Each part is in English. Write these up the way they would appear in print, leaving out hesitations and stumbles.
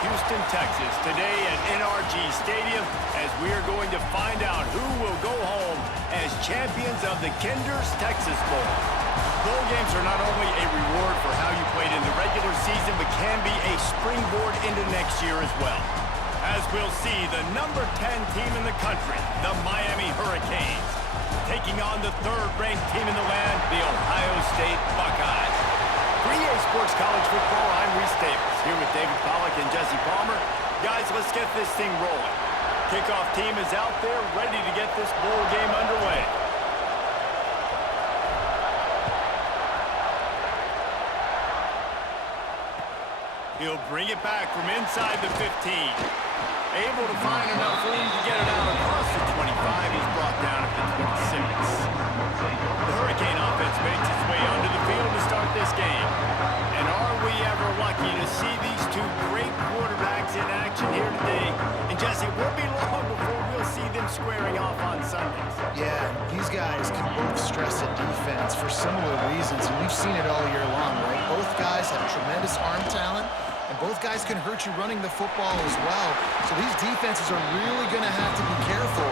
Houston, Texas, today at NRG Stadium, as we are going to find out who will go home as champions of the Kinder's Texas Bowl. Bowl games are not only a reward for how you played in the regular season, but can be a springboard into next year as well. As we'll see, the number 10 team in the country, the Miami Hurricanes, taking on the third-ranked team in the land, the Ohio State Buckeyes. For EA Sports College Football, I'm Reese Davis, here with David Pollack and Jesse Palmer. Guys, let's get this thing rolling. Kickoff team is out there, ready to get this bowl game underway. He'll bring it back from inside the 15. Able to find enough room to get it out across the 25. He's brought down at the 26. The Hurricane offense makes its way onto the field to start this game. And are we ever lucky to see these two great quarterbacks in action here today? And Jesse, it won't be long before we'll see them squaring off on Sundays. Yeah, these guys can both stress a defense for similar reasons, and we've seen it all year long, right? Both guys have tremendous arm talent, and both guys can hurt you running the football as well. So these defenses are really going to have to be careful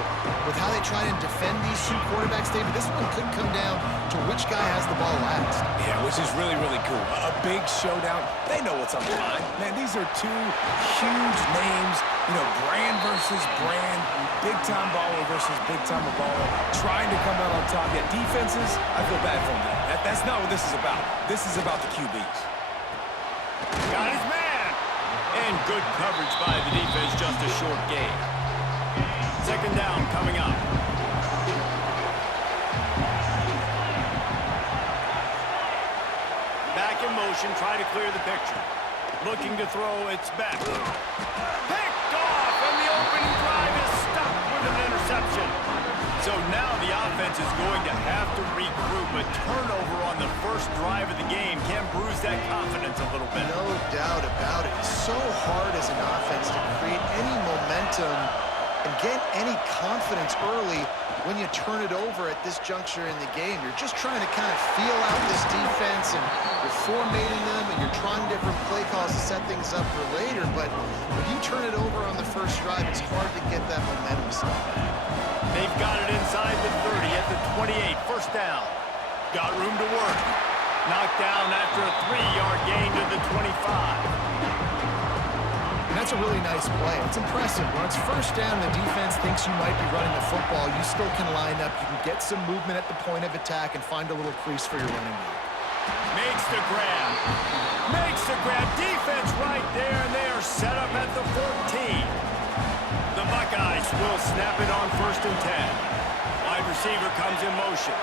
with how they try and defend these two quarterbacks, David. This one could come down to which guy has the ball last. Yeah, which is really, really cool. A big showdown. They know what's on the line. Man, these are two huge names. You know, brand versus brand. Big-time baller versus big-time baller. Trying to come out on top. Yeah, defenses, I feel bad for them. That's not what this is about. This is about the QBs. Got his man. And good coverage by the defense, just a short gain. Second down coming up. Back in motion, trying to clear the picture. Looking to throw, it's back. Picked off, and the opening drive is stopped with an interception. So now the offense is going to have to regroup. A turnover on the first drive of the game can bruise that confidence a little bit. No doubt about it. It's so hard as an offense to create any momentum and get any confidence early when you turn it over at this juncture in the game. You're just trying to kind of feel out this defense, and you're formatting them, and you're trying different play calls to set things up for later. But when you turn it over on the first drive, it's hard to get that momentum started. They've got it inside the 30 at the 28. First down. Got room to work. Knocked down after a 3-yard gain to the 25. And that's a really nice play. It's impressive. When it's first down, the defense thinks you might be running the football. You still can line up. You can get some movement at the point of attack and find a little crease for your running back. Makes the grab. Makes the grab. Defense right there, and they are set up at the 14. The Buckeyes will snap it on 1st and 10. Wide receiver comes in motion.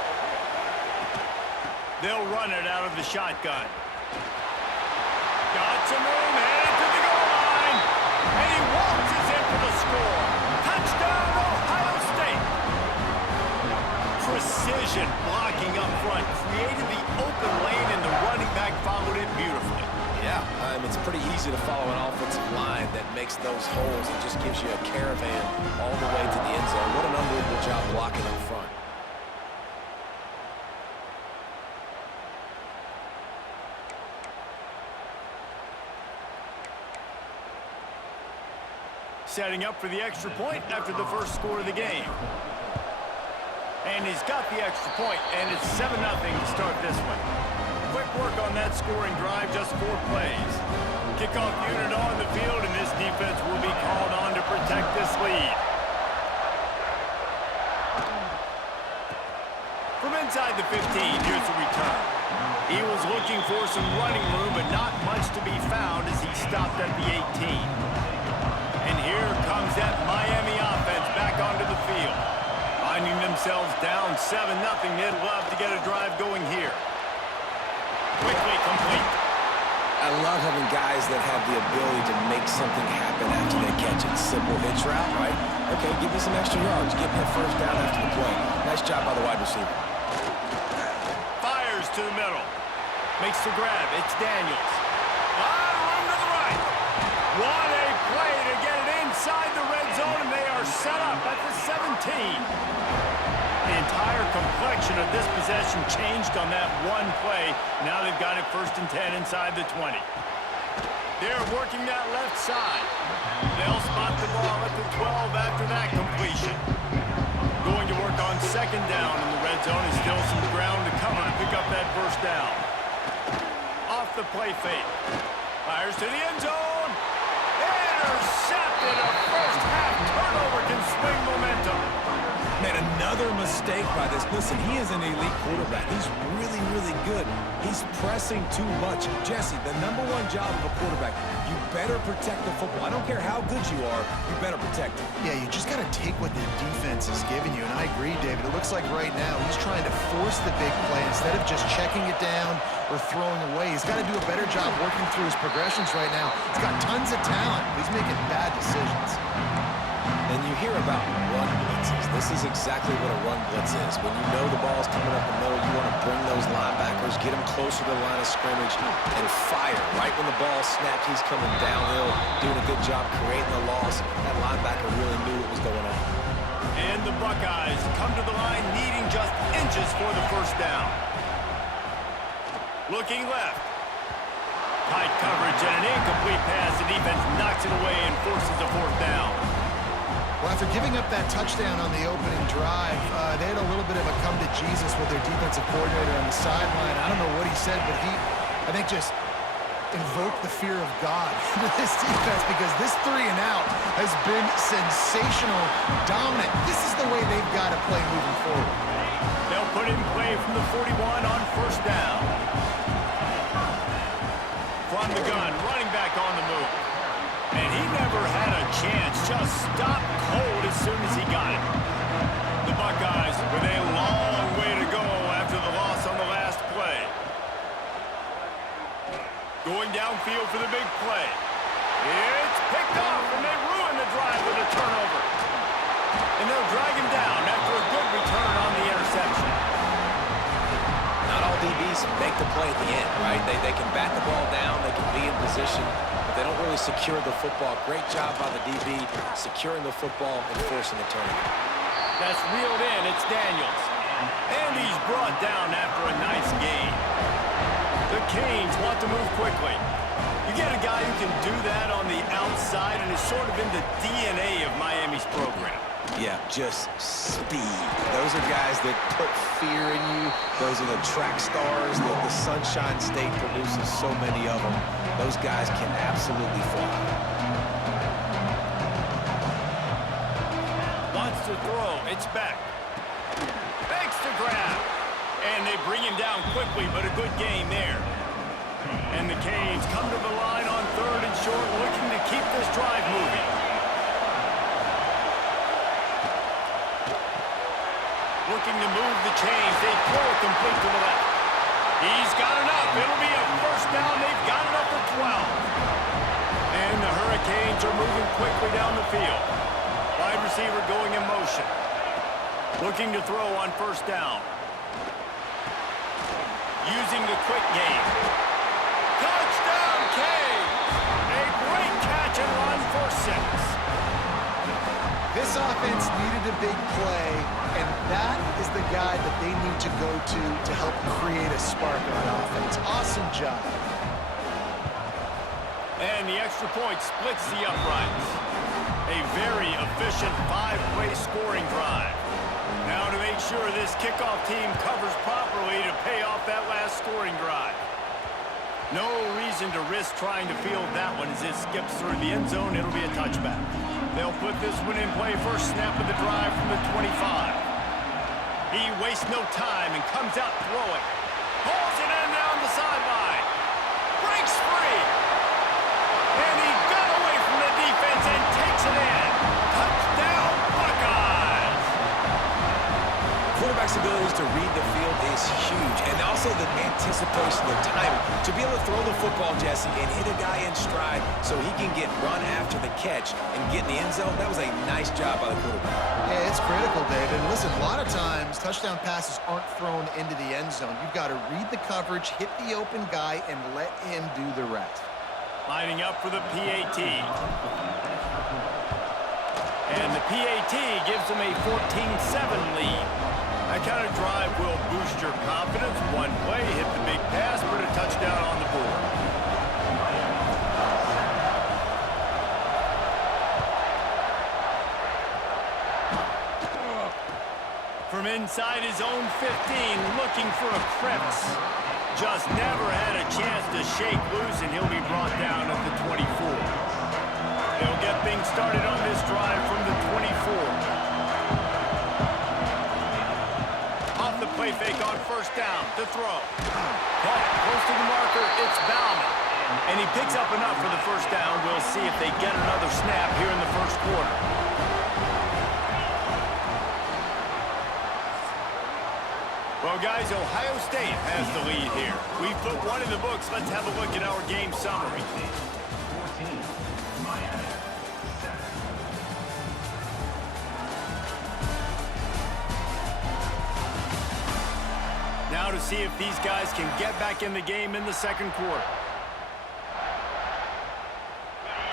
They'll run it out of the shotgun. Got some room, headed to the goal line. And he waltzes in for the score. Touchdown, Ohio State. Precision blocking up front. Created the open lane, and the running back followed it beautifully. Yeah, it's pretty easy to follow an offensive line that makes those holes and just gives you a caravan all the way to the end zone. What an unbelievable job blocking up front. Setting up for the extra point after the first score of the game. And he's got the extra point, and it's 7-0 to start this one. Quick work on that scoring drive, just 4 plays. Kickoff unit on the field, and this defense will be called on to protect this lead. From inside the 15, here's the return. He was looking for some running room, but not much to be found as he stopped at the 18. And here comes that Miami offense back onto the field. Finding themselves down 7-0, they'd love to get a drive going here. Quickly complete. I love having guys that have the ability to make something happen after they catch it. Simple hitch route, right? Okay, give me some extra yards. Get me a first down after the play. Nice job by the wide receiver. Fires to the middle. Makes the grab. It's Daniels. Room to the right. What a play to get it inside the set up at the 17. The entire complexion of this possession changed on that one play. Now they've got it 1st and 10 inside the 20. They're working that left side. They'll spot the ball at the 12 after that completion. Going to work on 2nd down in the red zone and still some ground to cover to pick up that 1st down. Off the play fake. Fires to the end zone. Intercepted. A first-half turnover can swing momentum. Man, another mistake by this. Listen, he is an elite quarterback. He's really, really good. He's pressing too much. Jesse, the #1 job of a quarterback, you better protect the football. I don't care how good you are, you better protect it. Yeah, you just got to take what the defense is giving you, and I agree, David. It looks like right now he's trying to force the big play instead of just checking it down or throwing away. He's got to do a better job working through his progressions right now. He's got tons of talent, but he's making bad decisions. And you hear about run blitzes. This is exactly what a run blitz is. When you know the ball's coming up the middle, you want to bring those linebackers, get them closer to the line of scrimmage, and fire. Right when the ball snapped, he's coming downhill, doing a good job creating the loss. That linebacker really knew what was going on. And the Buckeyes come to the line needing just inches for the 1st down. Looking left. Tight coverage and an incomplete pass. The defense knocks it away and forces a 4th down. Well, after giving up that touchdown on the opening drive, they had a little bit of a come to Jesus with their defensive coordinator on the sideline. I don't know what he said, but he, I think, just invoked the fear of God into this defense because this 3 and out has been sensational, dominant. This is the way they've got to play moving forward. They'll put in play from the 41 on 1st down. From the gun, running back on the move. And he never had a chance, just stopped cold as soon as he got it. The Buckeyes with a long way to go after the loss on the last play. Going downfield for the big play. It's picked off, and they ruin the drive with a turnover. And they'll drag him down after a good return on the interception. Not all DBs make the play at the end, right? They can bat the ball down, they can be in position, but they don't really secure the football. Great job by the DB securing the football and forcing the turnover. That's reeled in. It's Daniels. And he's brought down after a nice gain. The Canes want to move quickly. You get a guy who can do that on the outside and is sort of in the DNA of Miami's program. Yeah, just speed. Those are guys that put fear in you. Those are the track stars. The Sunshine State produces so many of them. Those guys can absolutely fly. Wants to throw. It's back. Fakes to grab. And they bring him down quickly, but a good gain there. And the Canes come to the line on 3rd and short, looking to keep this drive moving. Looking to move the chains. They throw it complete to the left. He's got enough. It'll be a 1st down. They've got it up to 12. And the Hurricanes are moving quickly down the field. Wide receiver going in motion. Looking to throw on 1st down. Using the quick game. Touchdown, Canes! A great catch and run for 6. This offense needed a big play, and that is the guy that they need to go to help create a spark on offense. Awesome job. And the extra point splits the uprights. A very efficient 5-play scoring drive. Now to make sure this kickoff team covers properly to pay off that last scoring drive. No reason to risk trying to field that one as it skips through the end zone. It'll be a touchback. They'll put this one in play. First snap of the drive from the 25. He wastes no time and comes out throwing. Pulls it in down the sideline. Breaks free. And he got away from the defense and takes it in. Touchdown, Buckeyes! Quarterback's abilities to read the field is huge, and also the anticipation, the timing. To be able to throw the football, Jesse, and hit a guy in stride so he can get run after the catch and get in the end zone, that was a nice job by the quarterback. Yeah, it's critical, David. And listen, a lot of times, touchdown passes aren't thrown into the end zone. You've got to read the coverage, hit the open guy, and let him do the rest. Lining up for the PAT. And the PAT gives them a 14-7 lead. That kind of drive will boost your confidence. One play, hit the big pass, put a touchdown on the board. From inside his own 15, looking for a crevice. Just never had a chance to shake loose, and he'll be brought down at the 24. They'll get things started on this drive from the 24. Play fake on first down to throw. Caught close to the marker, it's Bauman. And he picks up enough for the first down. We'll see if they get another snap here in the first quarter. Well, guys, Ohio State has the lead here. We've put one in the books. Let's have a look at our game summary. Now to see if these guys can get back in the game in the second quarter.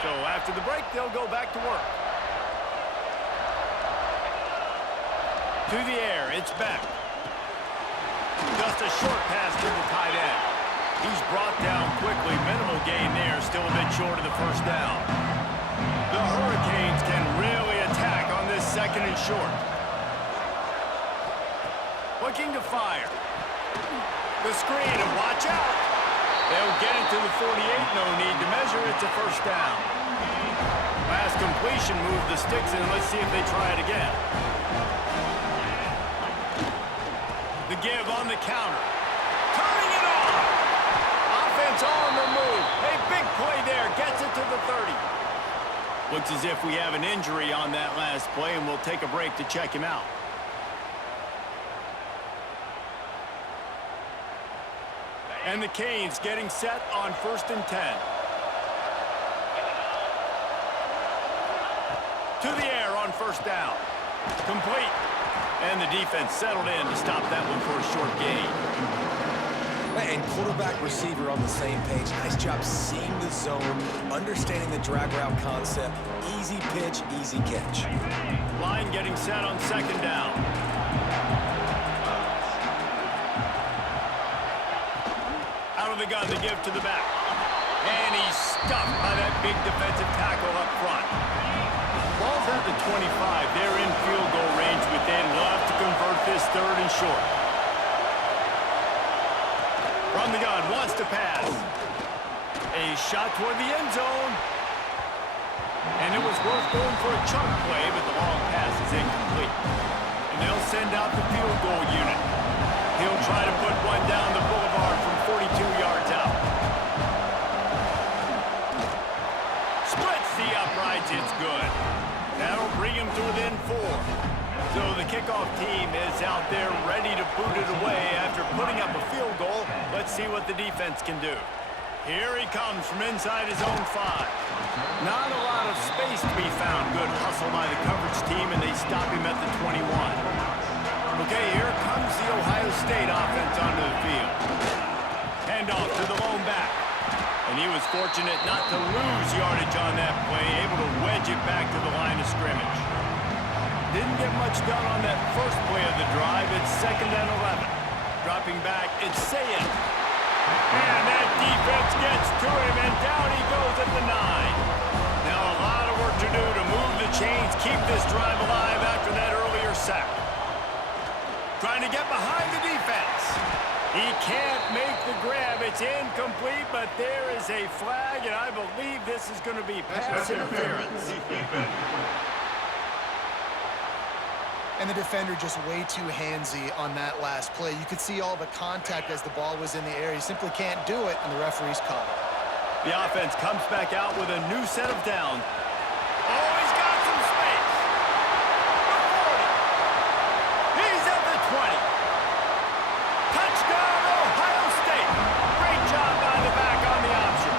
So after the break, they'll go back to work. To the air, it's Beck. Just a short pass to the tight end. He's brought down quickly. Minimal gain there, still a bit short of the first down. The Hurricanes can really attack on this second and short. Looking to fire. The screen, and watch out. They'll get it to the 48. No need to measure. It's a first down. Last completion moved the sticks in. Let's see if they try it again. The give on the counter. Turning it on. Offense on the move. A big play there. Gets it to the 30. Looks as if we have an injury on that last play, and we'll take a break to check him out. And the Canes getting set on 1st and 10. To the air on first down. Complete. And the defense settled in to stop that one for a short gain. And quarterback receiver on the same page. Nice job seeing the zone, understanding the drag route concept. Easy pitch, easy catch. Line getting set on second down. Out of the gun to give to the back. And he's stuffed by that big defensive tackle up front. Ball's at the 25. They're in field goal range within. We'll have to convert this third and short. From the gun, wants to pass. A shot toward the end zone. And it was worth going for a chunk play, but the long pass is incomplete. And they'll send out the field goal unit. He'll try to put one down the boulevard from 42 yards out. Splits the uprights, it's good. That'll bring him to within 4. So the kickoff team is out there ready to boot it away after putting up a field goal. Let's see what the defense can do. Here he comes from inside his own 5. Not a lot of space to be found. Good hustle by the coverage team, and they stop him at the 21. Okay, here comes the Ohio State offense onto the field. Handoff to the lone back. And he was fortunate not to lose yardage on that play, able to wedge it back to the line of scrimmage. Didn't get much done on that first play of the drive. It's 2nd and 11. Dropping back, it's Sayin. And that defense gets to him, and down he goes at the 9. Now a lot of work to do to move the chains, keep this drive alive after that earlier sack. Trying to get behind the defense. He can't make the grab. It's incomplete, but there is a flag, and I believe this is going to be pass interference. And the defender just way too handsy on that last play. You could see all the contact as the ball was in the air. He simply can't do it, and the referee's caught it. The offense comes back out with a new set of downs. Oh, he's got some space. The 40. He's at the 20. Touchdown, Ohio State. Great job by the back on the option.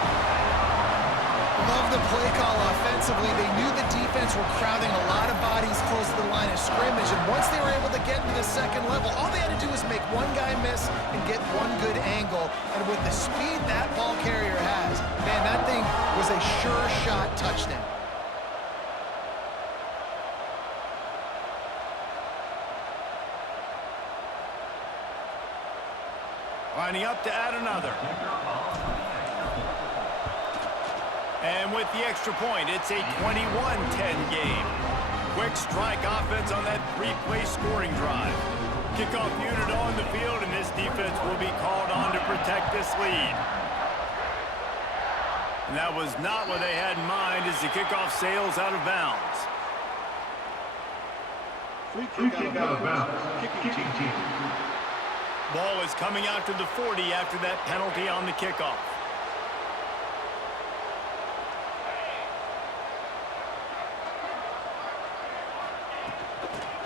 Love the play call offensively. They knew the defense were crowding a lot of bodies close to the line of scrimmage, and once they were able to get into the second level, all they had to do was make one guy miss and get one good angle. And with the speed that ball carrier has, man, that thing was a sure shot touchdown. Lining up to add another. And with the extra point, it's a 21-10 game. Quick strike offense on that three-play scoring drive. Kickoff unit on the field, and this defense will be called on to protect this lead. And that was not what they had in mind as the kickoff sails out of bounds. Free kick out of bounds. Kicking team. Ball is coming out to the 40 after that penalty on the kickoff.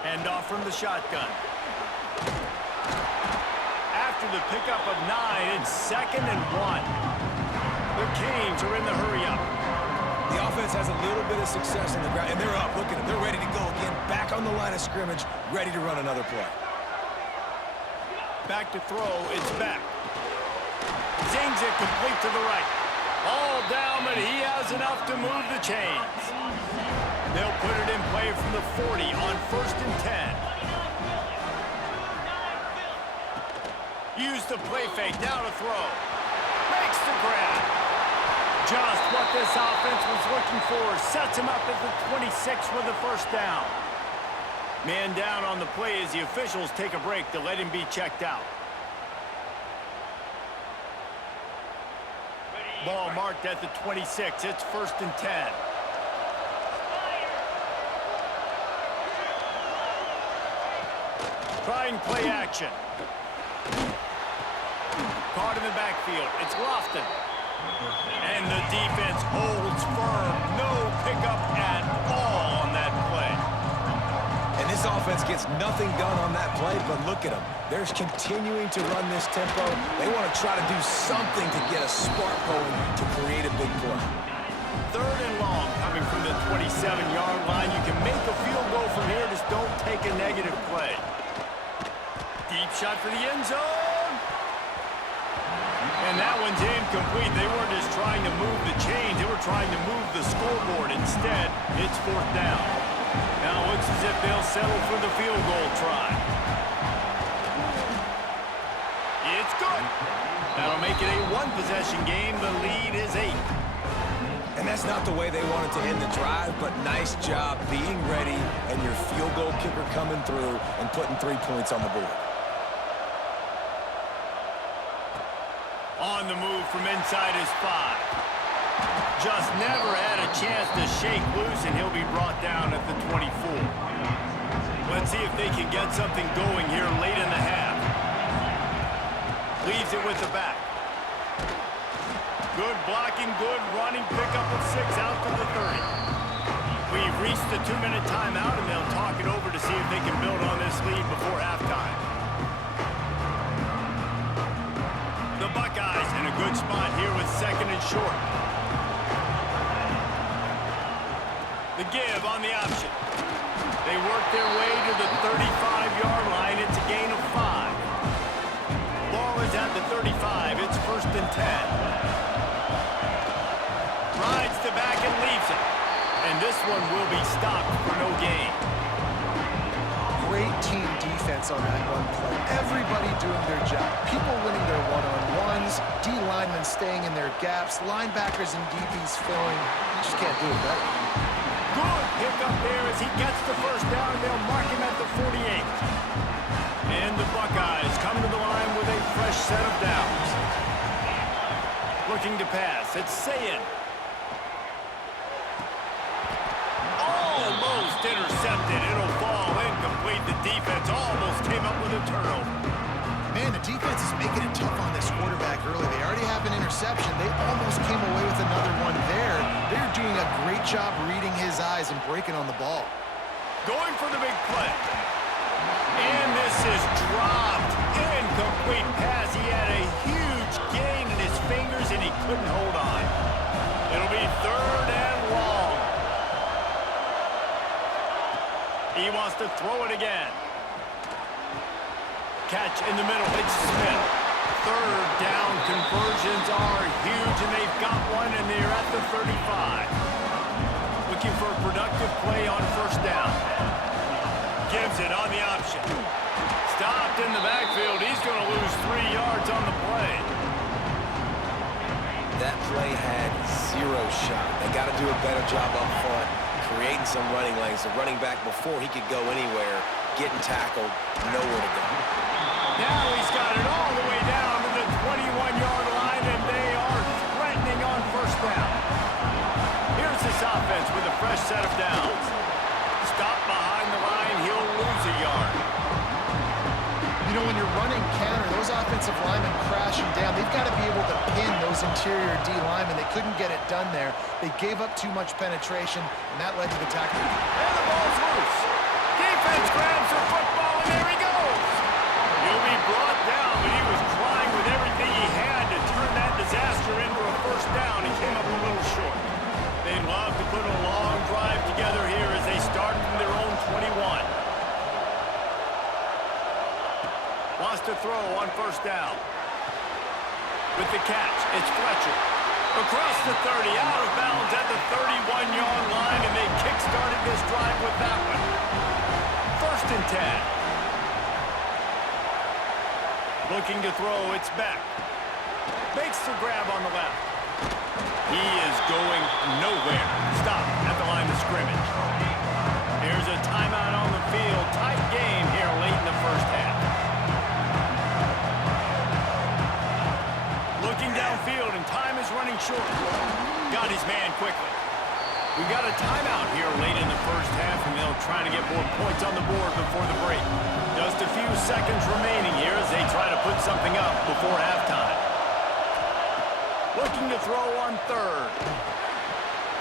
Hand off from the shotgun. After the pickup of 9, it's 2nd and 1. The Canes are in the hurry-up. The offense has a little bit of success on the ground, and they're up. Look at them. They're ready to go again. Back on the line of scrimmage, ready to run another play. Back to throw. It's back. Zings it complete to the right. All down, but he has enough to move the chains. They'll put it in play from the 40 on 1st and 10. Use the play fake. Now to throw. Makes the grab. Just what this offense was looking for. Sets him up at the 26 with the first down. Man down on the play as the officials take a break to let him be checked out. Ball marked at the 26. It's 1st and 10. Trying play action. Caught in the backfield. It's Lofton. And the defense holds firm. No pickup at all on that play. And this offense gets nothing done on that play, but look at them. They're continuing to run this tempo. They want to try to do something to get a spark going to create a big play. 3rd and long coming from the 27-yard line. You can make a field goal from here. Just don't take a negative play. Deep shot for the end zone. And that one's incomplete. They weren't just trying to move the chains. They were trying to move the scoreboard. Instead, it's 4th down. Now it looks as if they'll settle for the field goal try. It's good. That'll make it a one-possession game. The lead is 8. And that's not the way they wanted to end the drive, but nice job being ready and your field goal kicker coming through and putting 3 points on the board. On the move from inside his 5. Just never had a chance to shake loose, and he'll be brought down at the 24. Let's see if they can get something going here late in the half. Leaves it with the back. Good blocking, good running, pickup of 6 out to the 30. We've reached the 2-minute timeout, and they'll talk it over to see if they can build on this lead before halftime. The Buckeyes in a good spot here with 2nd and short. The give on the option. They work their way to the 35-yard line. It's a gain of 5. Ball is at the 35. It's 1st and 10. Rides the back and leaves it. And this one will be stopped for no gain. Great team defense on that one play. Everybody doing their job. People winning their one-on-ones, D-linemen staying in their gaps, linebackers and DBs filling. You just can't do it better. Good pickup there as he gets the first down, and they'll mark him at the 48. And the Buckeyes come to the line with a fresh set of downs. Looking to pass. It's Sayin. Almost intercepted. It'll fall incomplete. The defense almost came up with a turnover. Man, the defense is making it tough on this quarterback early. They already have an interception. They almost came away with another one there. They're doing a great job reading his eyes and breaking on the ball. Going for the big play. And this is dropped. Incomplete pass. He had a huge gain in his fingers, and he couldn't hold on. It'll be 3rd and long. He wants to throw it again. Catch in the middle. It's Smith. 3rd down conversions are huge, and they've got one, and they're at the 35. Looking for a productive play on 1st down. Gives it on the option. Stopped in the backfield. He's going to lose 3 yards on the play. play had zero shot. They got to do a better job up front, creating some running lanes. The running back, before he could go anywhere, getting tackled, nowhere to go. Now he's got it all the way down to the 21-yard line, and they are threatening on first down. Here's this offense with a fresh set of downs. Stop behind the line, he'll lose a yard. You know, when you're running counter, those offensive linemen crashing down, they've got to be able to pin those interior D linemen. They couldn't get it done there. They gave up too much penetration, and that led to the tackle. And the ball's loose. Defense grabs the football, and there he goes. He'll be brought down, but he was trying with everything he had to turn that disaster into a first down. He came up a little short. They'd love to put a long drive together here as they start from their own 21. Wants to throw on first down. With the catch, it's Fletcher. Across the 30, out of bounds at the 31-yard line, and they kick-started this drive with that one. First and 10. Looking to throw, it's back. Makes the grab on the left. He is going nowhere. Stop at the line of scrimmage. Here's a timeout on the field. Tight game here late in the first half. Looking downfield, and time is running short. Got his man quickly. We got a timeout here late in the first half, and they'll try to get more points on the board before the break. Just a few seconds remaining here as they try to put something up before halftime. Looking to throw on third.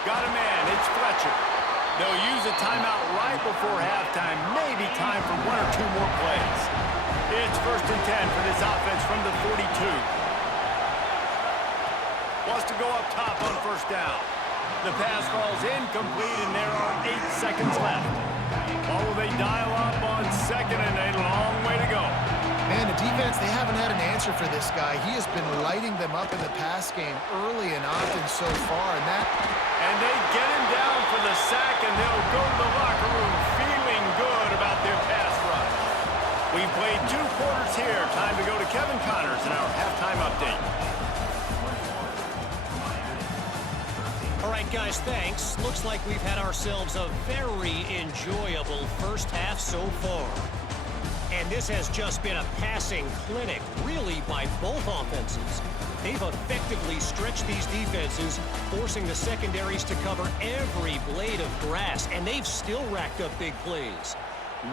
Got a man, it's Fletcher. They'll use a timeout right before halftime. Maybe time for one or two more plays. It's first and 10 for this offense from the 42. Wants to go up top on first down. The pass falls incomplete, and there are 8 seconds left. Oh, they dial up on second, and a long way to go. Man, the defense, they haven't had an answer for this guy. He has been lighting them up in the pass game early and often so far, and they get him down for the sack, and they'll go to the locker room feeling good about their pass rush. We've played 2 quarters here. Time to go to Kevin Connors in our halftime update. All right, guys, thanks. Looks like we've had ourselves a very enjoyable first half so far. And this has just been a passing clinic, really, by both offenses. They've effectively stretched these defenses, forcing the secondaries to cover every blade of grass, and they've still racked up big plays.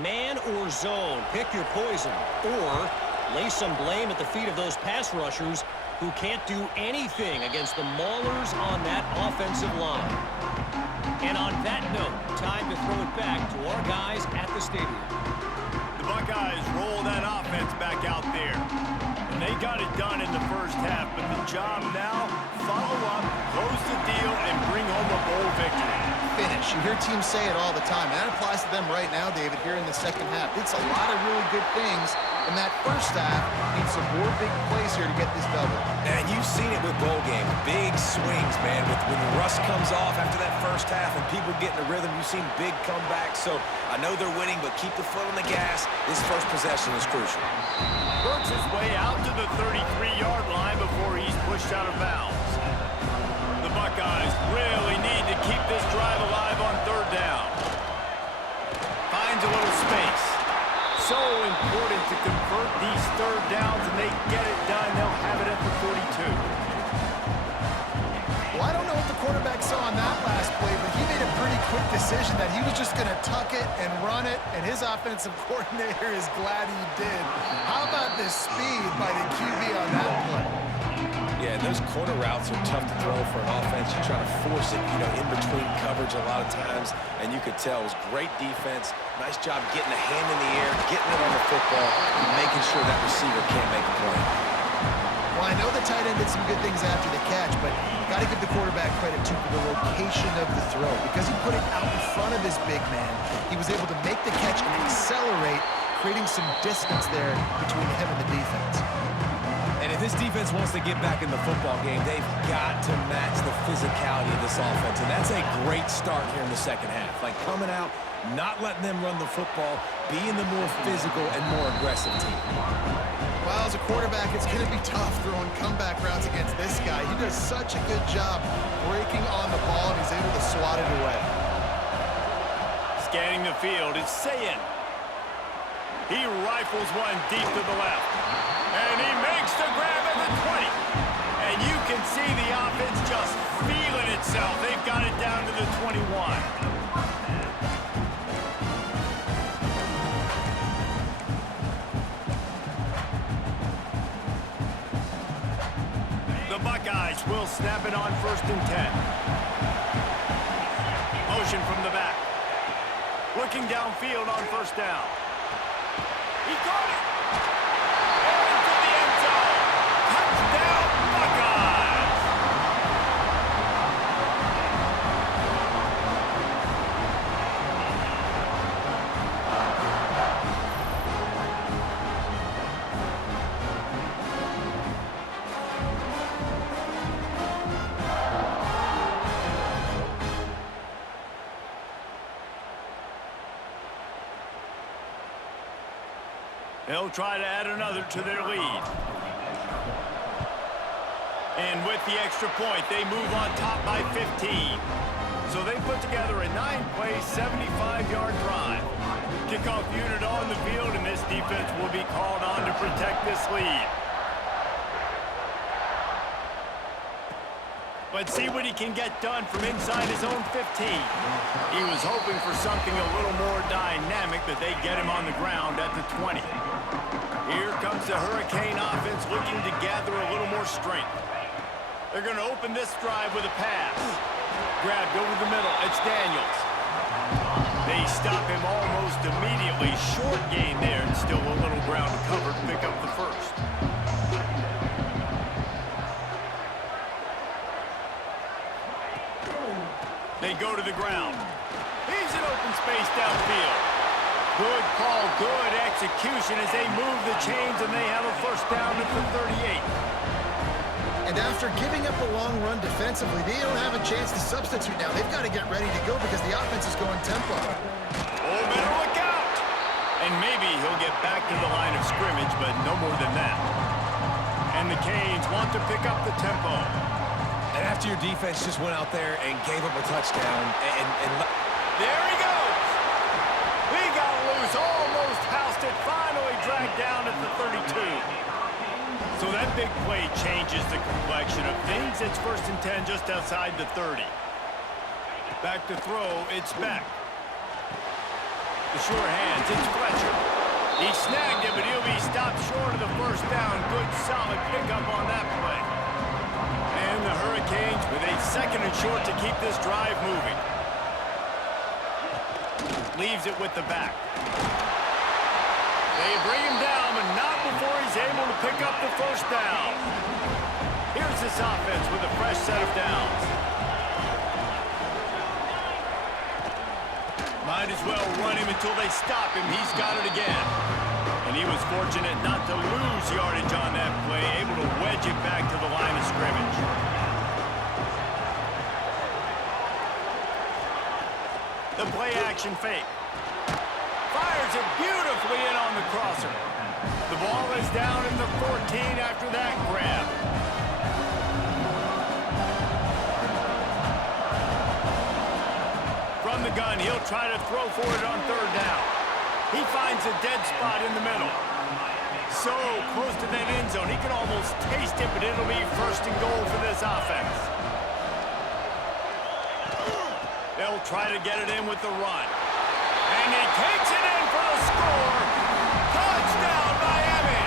Man or zone, pick your poison, or lay some blame at the feet of those pass rushers who can't do anything against the maulers on that offensive line. And on that note, time to throw it back to our guys at the stadium. The Buckeyes roll that offense back out there. And they got it done in the first half, but the job now, follow up, close the deal, and bring home a bowl victory. finish. You hear teams say it all the time, and that applies to them right now, David, here in the second half. It's a lot of really good things, and that first half needs some more big plays here to get this double. And you've seen it with bowl games. Big swings, man. When the rust comes off after that first half and people get in a rhythm, you've seen big comebacks. So I know they're winning, but keep the foot on the gas. This first possession is crucial. Works his way out to the 33-yard line before he's pushed out of bounds. The Buckeyes really need to keep this drive alive on third down. Finds a little space. So important to convert these third downs, and they get it done. They'll have it at the 42. Well, I don't know what the quarterback saw on that last play, but he made a pretty quick decision that he was just going to tuck it and run it, and his offensive coordinator is glad he did. How about the speed by the QB on that play? Yeah, those corner routes are tough to throw for an offense. You try to force it, in between coverage a lot of times, and you could tell it was great defense. Nice job getting a hand in the air, getting it on the football, and making sure that receiver can't make a play. Well, I know the tight end did some good things after the catch, but got to give the quarterback credit, too, for the location of the throw. Because he put it out in front of his big man, he was able to make the catch and accelerate, creating some distance there between him and the defense. And if this defense wants to get back in the football game, they've got to match the physicality of this offense. And that's a great start here in the second half. Like coming out, not letting them run the football, being the more physical and more aggressive team. Well, as a quarterback, it's going to be tough throwing comeback routes against this guy. He does such a good job breaking on the ball, and he's able to swat it away. Scanning the field, it's Sayin. He rifles one deep to the left. And he makes the grab at the 20. And you can see the offense just feeling itself. They've got it down to the 21. The Buckeyes will snap it on 1st and 10. Motion from the back. Looking downfield on 1st down. He caught it. And into the end zone. Touchdown, Buckeyes. They'll try to add another to their lead. And with the extra point, they move on top by 15. So they put together a 9-play, 75-yard drive. Kickoff unit on the field, and this defense will be called on to protect this lead. Let's see what he can get done from inside his own 15. He was hoping for something a little more dynamic, but they get him on the ground at the 20. Here comes the Hurricane offense looking to gather a little more strength. They're going to open this drive with a pass. Grabbed over the middle. It's Daniels. They stop him almost immediately. Short gain there, and still a little ground covered to pick up the first. They go to the ground. He's in open space downfield. Good call, good execution as they move the chains, and they have a 1st down at the 38. And after giving up a long run defensively, they don't have a chance to substitute now. They've got to get ready to go because the offense is going tempo. Oh, better look out! And maybe he'll get back to the line of scrimmage, but no more than that. And the Canes want to pick up the tempo. And after your defense just went out there and gave up a touchdown, and there he goes! He got loose, almost housed it, finally dragged down at the 32. So that big play changes the complexion of things. It's 1st and 10 just outside the 30. Back to throw, it's Beck. The sure hands, it's Fletcher. He snagged it, but he'll be stopped short of the 1st down. Good, solid pickup on that play. And the Hurricanes with a 2nd and short to keep this drive moving. Leaves it with the back. They bring him down, but not before he's able to pick up the 1st down. Here's this offense with a fresh set of downs. Might as well run him until they stop him. He's got it again. And he was fortunate not to lose yardage on that play, able to wedge it back to the line of scrimmage. The play action fake. Fires it beautifully in on the crosser. The ball is down in the 14 after that grab. From the gun, he'll try to throw for it on 3rd down. He finds a dead spot in the middle. So close to that end zone, he can almost taste it, but it'll be 1st and goal for this offense. They'll try to get it in with the run. And he takes it in for the score. Touchdown, Miami!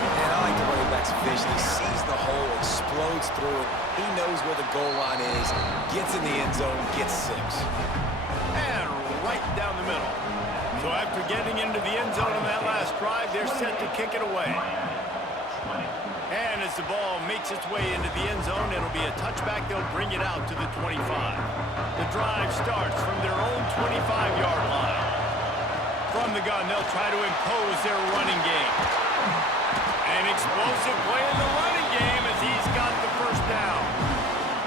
And I like the running back's vision. He sees the hole, explodes through it. He knows where the goal line is, gets in the end zone, gets 6. And right down the middle. So after getting into the end zone on that last drive, they're set to kick it away. And as the ball makes its way into the end zone, it'll be a touchback. They'll bring it out to the 25. The drive starts from their own 25-yard line. From the gun, they'll try to impose their running game. An explosive play in the running game as he's got the 1st down.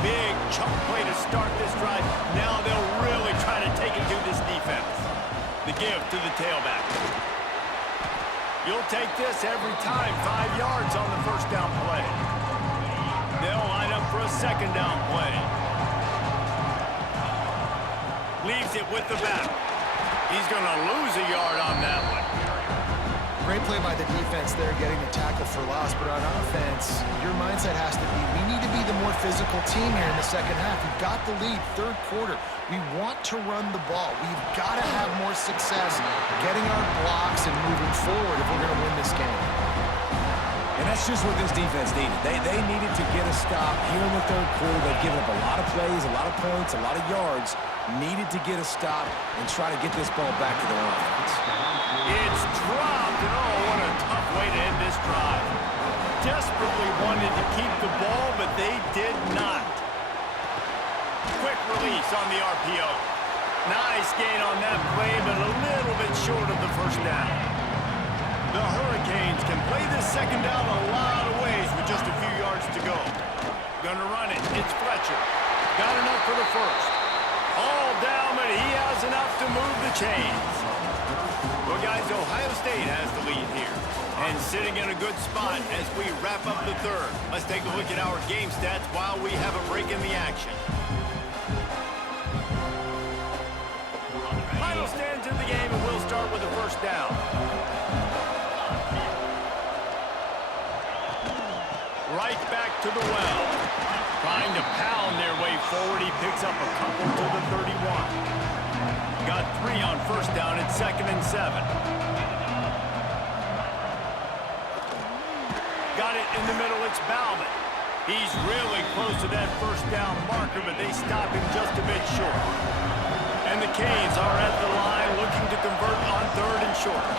Big chunk play to start this drive. Now they'll really try to take it to this defense. The give to the tailback. You'll take this every time. 5 yards on the first down play. They'll line up for a second down play. Leaves it with the back. He's going to lose a yard on that one. Great play by the defense there, getting the tackle for loss. But on offense, your mindset has to be, we need to be the more physical team here in the second half. We've got the lead, third quarter. We want to run the ball. We've got to have more success getting our blocks and moving forward if we're going to win this game. And that's just what this defense needed. They needed to get a stop here in the third quarter. They've given up a lot of plays, a lot of points, a lot of yards. Needed to get a stop and try to get this ball back to their offense. It's dropped, and oh, what a tough way to end this drive. Desperately wanted to keep the ball, but they did not. Quick release on the RPO. Nice gain on that play, but a little bit short of the first down. The Hurricanes can play this second down a lot of ways with just a few yards to go. Gonna run it. It's Fletcher. Got enough for the first. All down, but he has enough to move the chains. Well, guys, Ohio State has the lead here. And sitting in a good spot as we wrap up the third. Let's take a look at our game stats while we have a break in the action. Final stands in the game, and we'll start with the first down. Right back to the well. Trying to pound their way forward. He picks up a couple to the 31. Got 3 on first down. It's 2nd and 7. Got it in the middle. It's Bauman. He's really close to that first down marker, but they stop him just a bit short. And the Canes are at the line looking to convert on 3rd and short.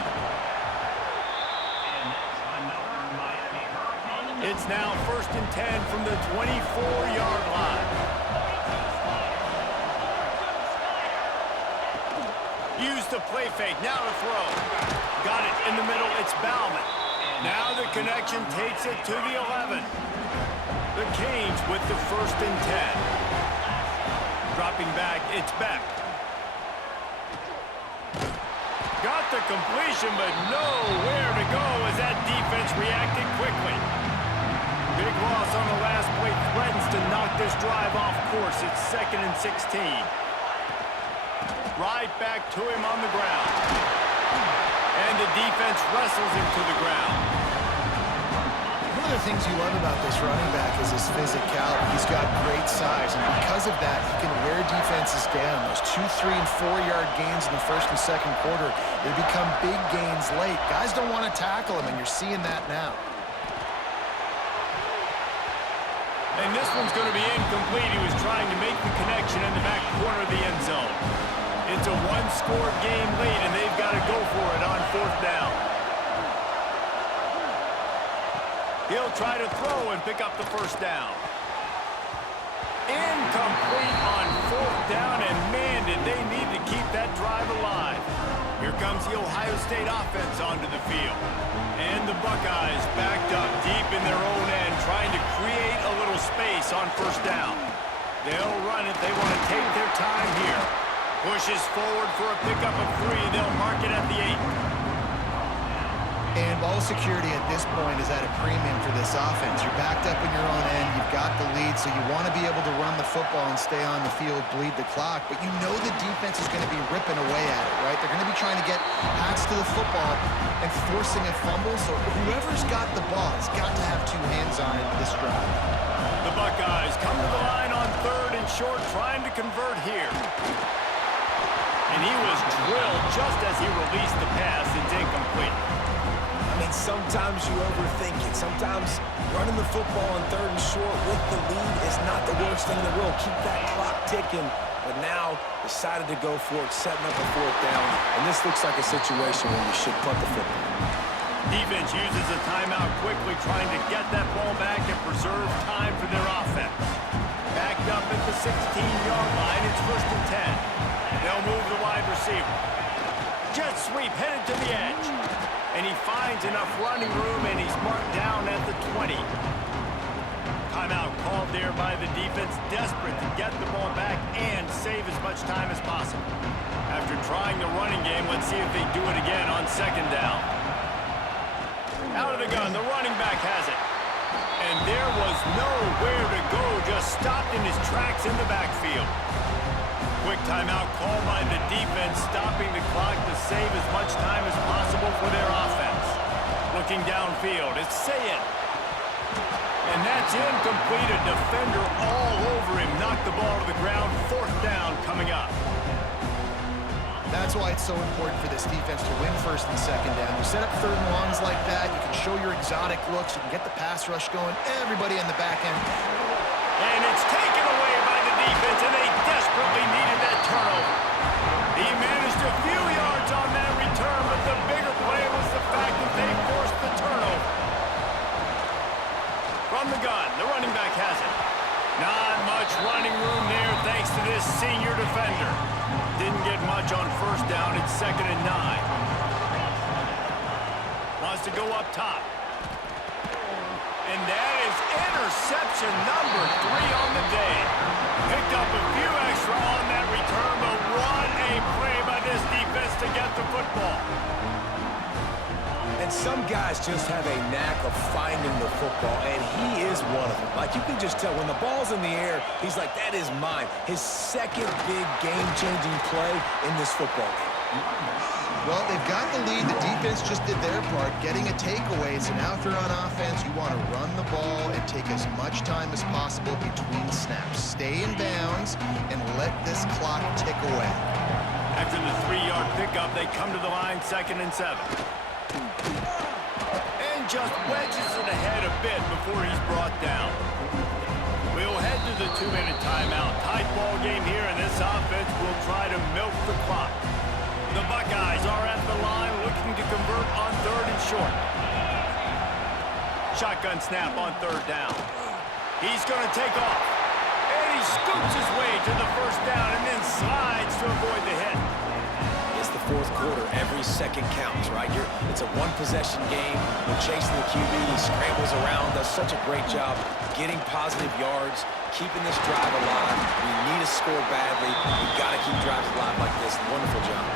It's now 1st and 10 from the 24-yard line. Use the play fake. Now to throw. Got it in the middle. It's Bauman. Now the connection takes it to the 11. The Canes with the 1st and 10. Dropping back. It's Beck. Got the completion, but nowhere to go as that defense reacted quickly. Big loss on the last play, threatens to knock this drive off course. It's 2nd and 16. Right back to him on the ground. And the defense wrestles him to the ground. One of the things you love about this running back is his physicality. He's got great size, and because of that, he can wear defenses down. Those 2-, 3-, and 4-yard gains in the first and second quarter, they become big gains late. Guys don't want to tackle him, and you're seeing that now. And this one's going to be incomplete. He was trying to make the connection in the back corner of the end zone. It's a one-score game late, and they've got to go for it on 4th down. He'll try to throw and pick up the first down. Incomplete on 4th down, and man, did they need to keep that drive alive. Here comes the Ohio State offense onto the field. And the Buckeyes backed up deep in their own end, trying to create a little space on 1st down. They'll run it. They want to take their time here. Pushes forward for a pickup of 3. They'll mark it at the 8. And ball security at this point is at a premium for this offense. You're backed up in your own end. You've got the lead, so you want to be able to run the football and stay on the field, bleed the clock. But you know the defense is going to be ripping away at it, right? They're going to be trying to get hats to the football and forcing a fumble. So whoever's got the ball has got to have 2 hands on it this drive. The Buckeyes come to the line on 3rd and short, trying to convert here. And he was drilled just as he released the pass. It's incomplete. I mean, sometimes you overthink it. Sometimes running the football on 3rd and short with the lead is not the worst thing in the world. Keep that clock ticking. But now decided to go for it, setting up a 4th down. And this looks like a situation where you should punt the football. Defense uses a timeout quickly, trying to get that ball back and preserve time for their offense. Backed up at the 16-yard line. It's 1st and 10. They'll move the wide receiver. Jet sweep headed to the edge. And he finds enough running room, and he's marked down at the 20. Timeout called there by the defense, desperate to get the ball back and save as much time as possible. After trying the running game, let's see if they do it again on 2nd down. Out of the gun, the running back has it. And there was nowhere to go, just stopped in his tracks in the backfield. Quick timeout called by the defense, stopping the clock to save as much time as possible for their offense. Looking downfield, it's Sayed. And that's incomplete. A defender all over him. Knocked the ball to the ground. 4th down coming up. That's why it's so important for this defense to win 1st and 2nd down. You set up 3rd and longs like that, you can show your exotic looks, you can get the pass rush going, everybody in the back end. And it's taken away by the defense, and they desperately needed that turnover. He managed a few yards on that return, but the bigger play was the fact that they forced the turnover. From the gun, the running back has it. Not much running room there thanks to this senior defender. Didn't get much on 1st down. It's 2nd and 9. Wants to go up top. And that is interception number 3 on the day. Picked up a few extra on that return, but what a play by this defense to get the football. And some guys just have a knack of finding the football, and he is one of them. Like, you can just tell when the ball's in the air, he's like, that is mine. His second big game-changing play in this football game. Well, they've got the lead. The defense just did their part, getting a takeaway. So now if you're on offense, you want to run the ball and take as much time as possible between snaps. Stay in bounds and let this clock tick away. After the 3-yard pickup, they come to the line, 2nd and 7. And just wedges it ahead a bit before he's brought down. We'll head to the 2-minute timeout. Tight ball game here, and this offense will try to milk the clock. The Buckeyes are at the line looking to convert on 3rd and short. Shotgun snap on 3rd down. He's going to take off. And he scoots his way to the 1st down and then slides to avoid the hit. It's the 4th quarter. Every second counts, right? It's a one-possession game. We're chasing the QB. He scrambles around, does such a great job getting positive yards, keeping this drive alive. We need to score badly. We've got to keep drives alive like this. Wonderful job.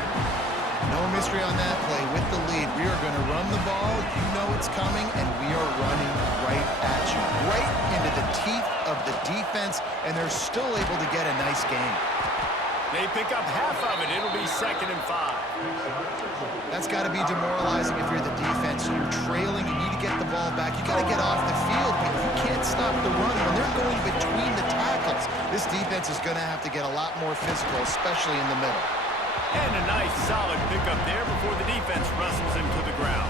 No mystery on that play. With the lead, we are going to run the ball. You know it's coming, and we are running right at you, right into the teeth of the defense, and they're still able to get a nice game. They pick up half of it. It'll be 2nd and 5. That's got to be demoralizing if you're the defense. You're trailing. You need to get the ball back. You got to get off the field, but you can't stop the run when they're going between the tackles. This defense is going to have to get a lot more physical, especially in the middle. And a nice solid pickup there before the defense wrestles him to the ground.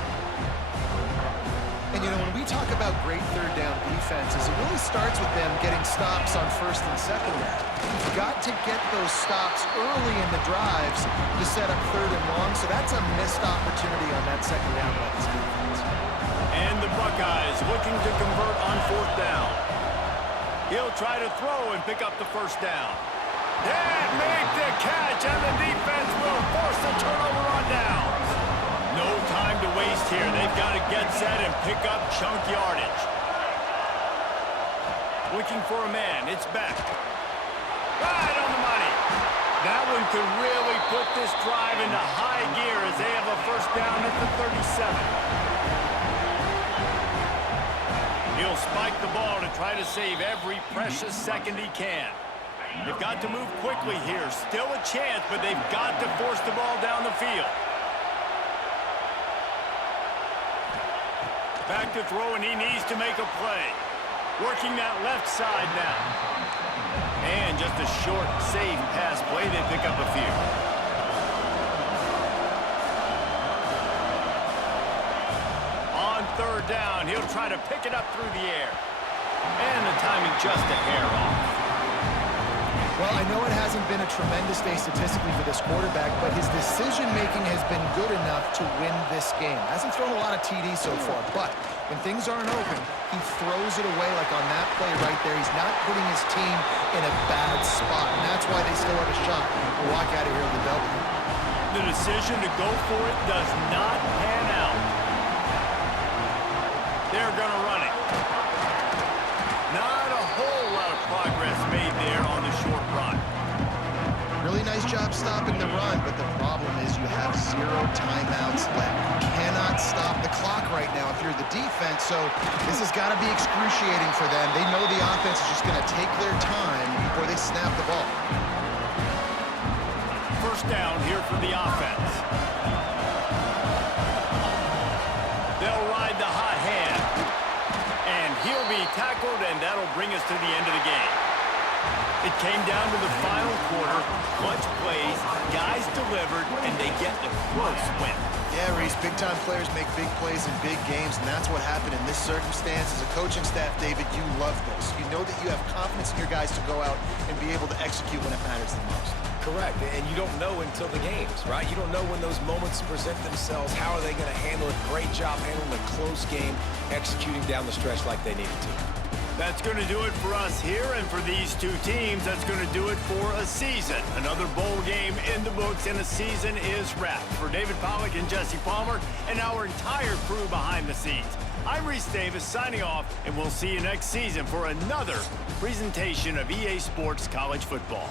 And, you know, when we talk about great 3rd down defenses, it really starts with them getting stops on 1st and 2nd down. You've got to get those stops early in the drives to set up 3rd and long, so that's a missed opportunity on that 2nd down by this defense. And the Buckeyes looking to convert on 4th down. He'll try to throw and pick up the 1st down. And make the catch, and the defense will force the turnover on downs. No time to waste here. They've got to get set and pick up chunk yardage. Looking for a man. It's Beck. Right on the money. That one could really put this drive into high gear as they have a 1st down at the 37. He'll spike the ball to try to save every precious second he can. They've got to move quickly here. Still a chance, but they've got to force the ball down the field. Back to throw, and he needs to make a play. Working that left side now. And just a short, safe pass play. They pick up a few. On 3rd down, he'll try to pick it up through the air. And the timing just a hair off. Well, I know it hasn't been a tremendous day statistically for this quarterback, but his decision-making has been good enough to win this game. Hasn't thrown a lot of TDs so far, but when things aren't open, he throws it away like on that play right there. He's not putting his team in a bad spot, and that's why they still have a shot to walk out of here with a W. The decision to go for it does not pan out. They're going to run it. Not a whole lot of progress made there on the short run. Really nice job stopping the run, but the problem is you have 0 timeouts left. You cannot can't stop the clock right now if you're the defense, so this has got to be excruciating for them. They know the offense is just going to take their time before they snap the ball. First down here for the offense. They'll ride the hot hand. And he'll be tackled, and that'll bring us to the end of the game. It came down to the final quarter. Clutch plays, guys delivered, and they get a close win. Yeah, Reese, big-time players make big plays in big games, and that's what happened in this circumstance. As a coaching staff, David, you love this. You know that you have confidence in your guys to go out and be able to execute when it matters the most. Correct, and you don't know until the games, right? You don't know when those moments present themselves. How are they going to handle it? Great job handling a close game, executing down the stretch like they needed to. That's going to do it for us here, and for these two teams, that's going to do it for a season. Another bowl game in the books, and a season is wrapped. For David Pollack and Jesse Palmer, and our entire crew behind the scenes, I'm Reese Davis signing off, and we'll see you next season for another presentation of EA Sports College Football.